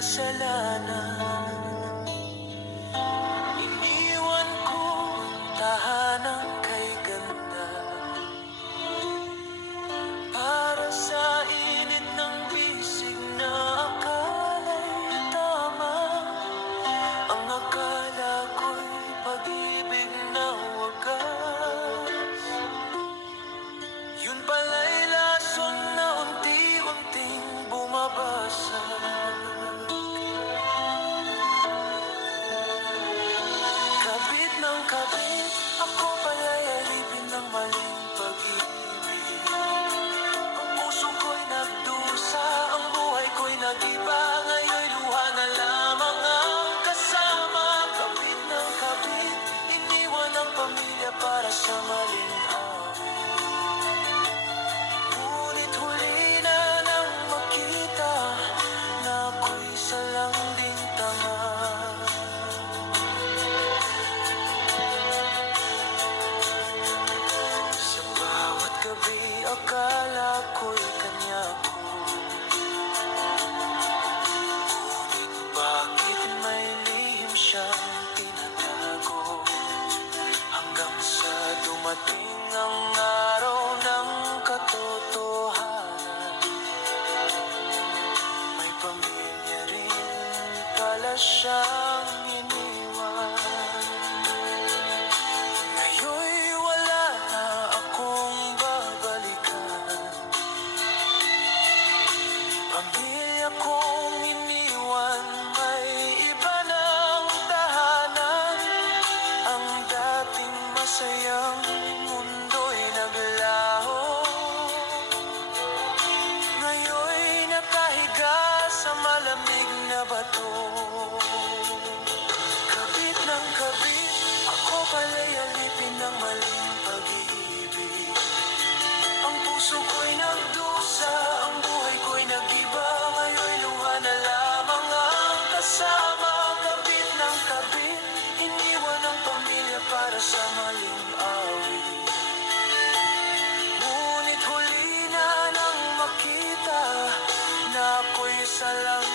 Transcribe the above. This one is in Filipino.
kasalanan. Iniwan ko ang tahanang kay ganda para sa init ng bisig na akala'y tama. Ang akala ko'y pag-ibig na wagas, yun pala'y lason na unti-unting bumabasag. Kabit ng kabit, ako pala'y alipin ng maling pag-ibig. Ang puso ko'y nagdusa, ang buhay ko'y nag-iba. Ngayon'y luha na lamang ang kasama. Kabit ng kabit, iniwan ang pamilya para sa maling awit. Ngunit huli na nang makita na ako'y salang din tanga. Sa bawat gabi, akala ko'y kanya ko. Ngunit bakit may lihim siyang tinatago? Hanggang sa dumating ang araw ng katotohanan. May pamilya rin pala siyang iniwan. Ngayon'y wala na akong babalikan. Pamilya kong iniwan, may iba ng tahanan. Ang dating masayang mundo'y naglaho. Ngayon'y nakahiga sa malamig na bato. Kabit ng kabit, ako pala'y alipin ng maling pag-ibig. Ang puso ko'y nagdusa, ang buhay ko'y nag-iba. Ngayon'y luha na lamang ang kasama. Kabit ng kabit, iniwan ang pamilya para sa maling awit. Ngunit huli na nang makita na ako'y salang